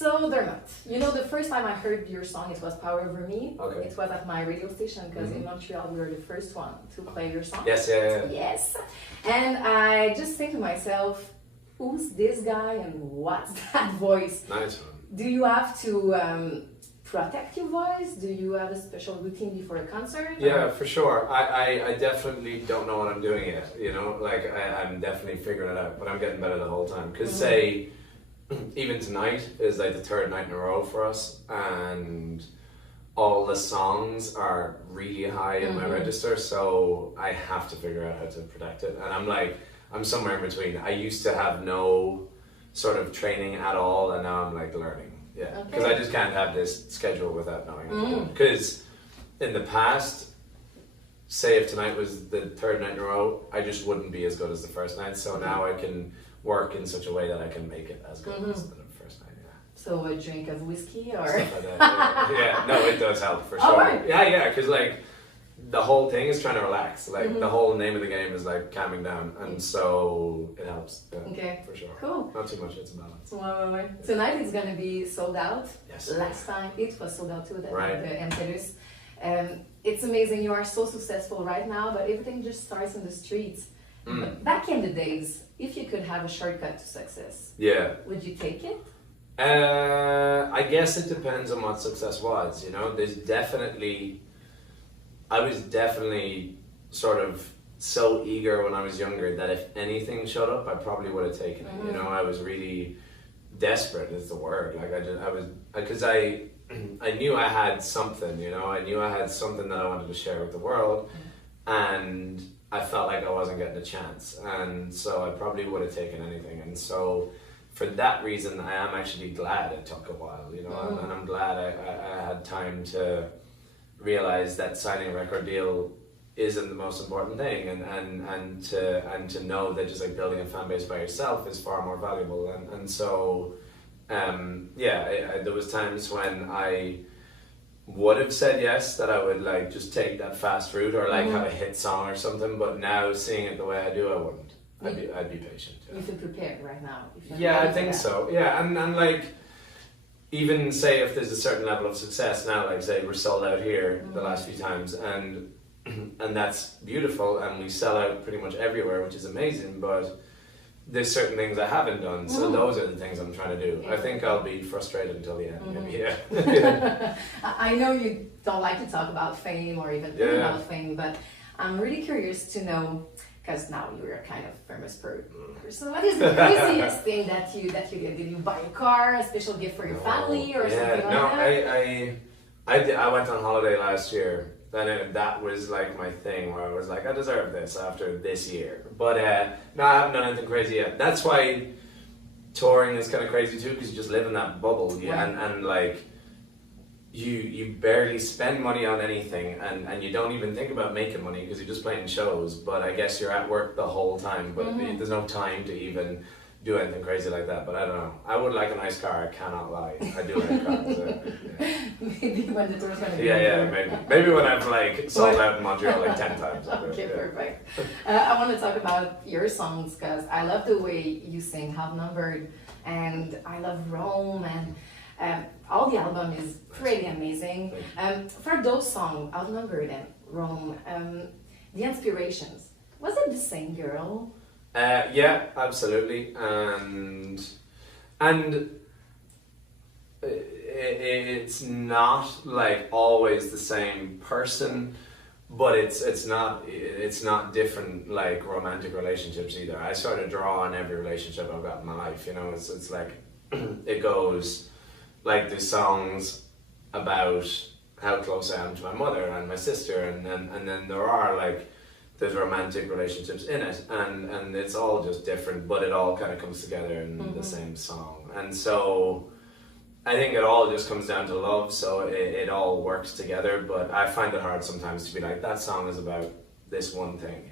So Dermot, the first time I heard your song, it was Power Over Me. Okay. It was at my radio station because in Montreal we were the first one to play your song. Yes, yeah. Yes. And I just think to myself, who's this guy and what's that voice? Nice one. Do you have to protect your voice? Do you have a special routine before a concert? Yeah, for sure. I definitely don't know what I'm doing yet. I'm definitely figuring it out, but I'm getting better the whole time. Because say, even tonight is like the third night in a row for us, and all the songs are really high in my register, so I have to figure out how to protect it. And I'm somewhere in between. I used to have no sort of training at all, and now I'm like learning. Yeah, because I just can't have this schedule without knowing. Because in the past, say if tonight was the third night in a row, I just wouldn't be as good as the first night. So now I can work in such a way that I can make it as good as the first night. Yeah. So a drink of whiskey or? Stuff like that, yeah. No, it does help for sure. Oh, right. Yeah, because the whole thing is trying to relax. The whole name of the game is calming down, and so it helps. Yeah, okay, for sure. Cool. Not too much. It's a balance. Right. Tonight it's gonna be sold out. Yes. Last time it was sold out too. The MTLUS. It's amazing. You are so successful right now, but everything just starts in the streets. But back in the days, if you could have a shortcut to success, would you take it? I guess it depends on what success was. I was definitely sort of so eager when I was younger that if anything showed up, I probably would have taken it. I was really desperate is the word. Because I knew I had something, I knew I had something that I wanted to share with the world, and I felt like I wasn't getting a chance, and so I probably would have taken anything. And so for that reason, I am actually glad it took a while, and I'm glad I had time to realize that signing a record deal isn't the most important thing, and to know that just building a fan base by yourself is far more valuable. And so there was times when I would have said yes, that I would just take that fast route or have a hit song or something, but now seeing it the way I do, I wouldn't. I'd be patient. You feel prepared right now. I think so. Yeah, and even say if there's a certain level of success now, say we're sold out here the last few times, and that's beautiful, and we sell out pretty much everywhere, which is amazing, but there's certain things I haven't done, so those are the things I'm trying to do. I think I'll be frustrated until the end, maybe, yeah. I know you don't like to talk about fame or even think about fame, but I'm really curious to know, because now you're a kind of famous person, what is the craziest thing that you did? Did you buy a car, a special gift for your family, or something like that? I went on holiday last year. That was my thing where I was I deserve this after this year. But no, I haven't done anything crazy yet. That's why touring is kind of crazy too, because you just live in that bubble, and you barely spend money on anything, and you don't even think about making money because you're just playing shows. But I guess you're at work the whole time, but there's no time to even do anything crazy like that. But I don't know. I would like a nice car, I cannot lie. I do like cars. Maybe when the tour's going to be maybe when I've sold out in Montreal 10 times. Okay, perfect. I want to talk about your songs, because I love the way you sing Outnumbered, and I love Rome, and all the album is pretty amazing. For those songs, Outnumbered and Rome, the inspirations, was it the same girl? Yeah, absolutely, and it's not always the same person, but it's not different romantic relationships either. I sort of draw on every relationship I've got in my life. It's it goes there's songs about how close I am to my mother and my sister, and then there are there's romantic relationships in it, and it's all just different, but it all kind of comes together in the same song. And so I think it all just comes down to love, so it all works together. But I find it hard sometimes to be that song is about this one thing,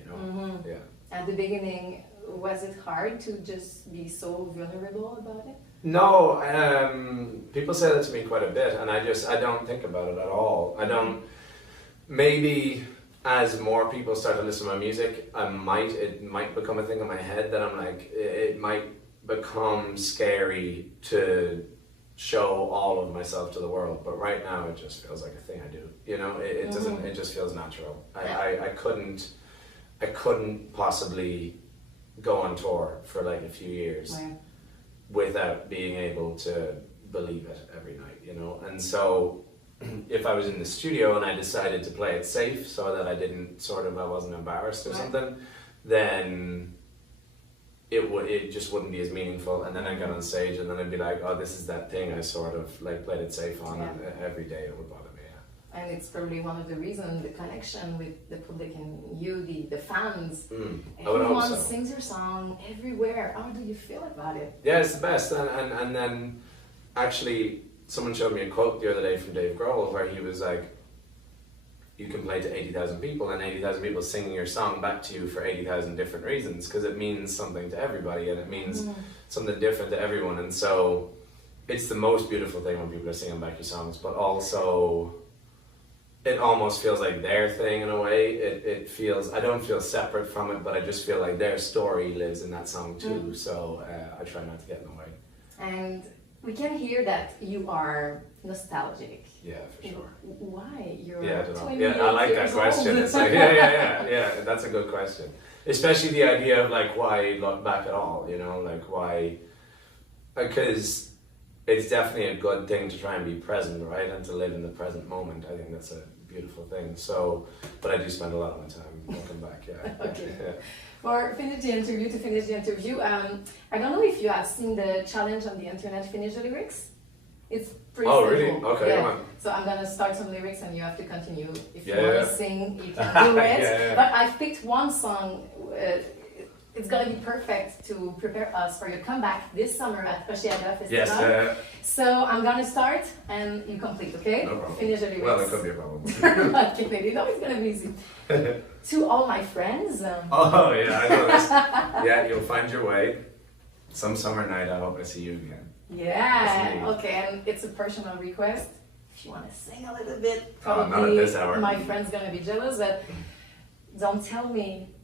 Yeah. At the beginning, was it hard to just be so vulnerable about it? No, people say that to me quite a bit, and I don't think about it at all. I don't. Maybe as more people start to listen to my music, it might become a thing in my head that I'm it might become scary to show all of myself to the world. But right now it just feels like a thing I do. You know, it doesn't. It just feels natural. I couldn't possibly go on tour for like a few years without being able to believe it every night, you know. And so if I was in the studio and I decided to play it safe so that I wasn't embarrassed or something, then it just wouldn't be as meaningful. And then I got on stage and then I'd be like, oh, this is that thing I sort of like played it safe on, and every day it would bother me. And it's probably one of the reasons, the connection with the public and you, the fans. Everyone sings your song everywhere. How do you feel about it? Yeah, it's the best. And then actually someone showed me a quote the other day from Dave Grohl where he was like, you can play to 80,000 people and 80,000 people singing your song back to you for 80,000 different reasons, because it means something to everybody and it means something different to everyone. And so it's the most beautiful thing when people are singing back your songs, but also it almost feels like their thing in a way. It feels, I don't feel separate from it, but I just feel like their story lives in that song too. So I try not to get in the way. And we can hear that you are nostalgic. Yeah, for sure. Why? You're I don't know. 28 Yeah, I like that years question. old. It's like, yeah, that's a good question. Especially the idea of like, why look back at all, you know, like why, because it's definitely a good thing to try and be present, right? And to live in the present moment. I think that's a beautiful thing. So, but I do spend a lot of my time looking back, Okay. Yeah. To finish the interview, I don't know if you have seen the challenge on the internet, Finish the Lyrics. It's pretty simple. Really? Okay, come on. So I'm gonna start some lyrics and you have to continue. If you want to sing, you can do it. But I've picked one song. It's gonna be perfect to prepare us for your comeback this summer at Oceana Festival. Yes. So I'm gonna start and you complete, okay? No problem. Finish the lyrics. Well, it could be a problem. Dermot Kennedy. No, it's gonna be easy. To all my friends. Oh yeah, I know this. Yeah, you'll find your way. Some summer night, I hope I see you again. Yeah. Okay, and it's a personal request. If you want to sing a little bit, probably not at this hour. My friend's gonna be jealous, but don't tell me.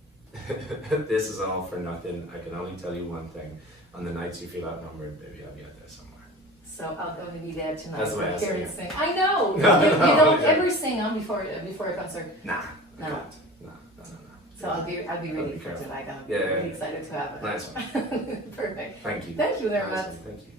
This is all for nothing. I can only tell you one thing. On the nights you feel outnumbered, baby, I'll be out there somewhere. So I'm gonna be there tonight. That's the way I sing it. Sing. I know. You don't ever sing before a concert. Nah. No. I can't. No. So I'll be ready for tonight. I'm really excited to have it. Nice one. Perfect. Thank you. Thank you very much. Thank you.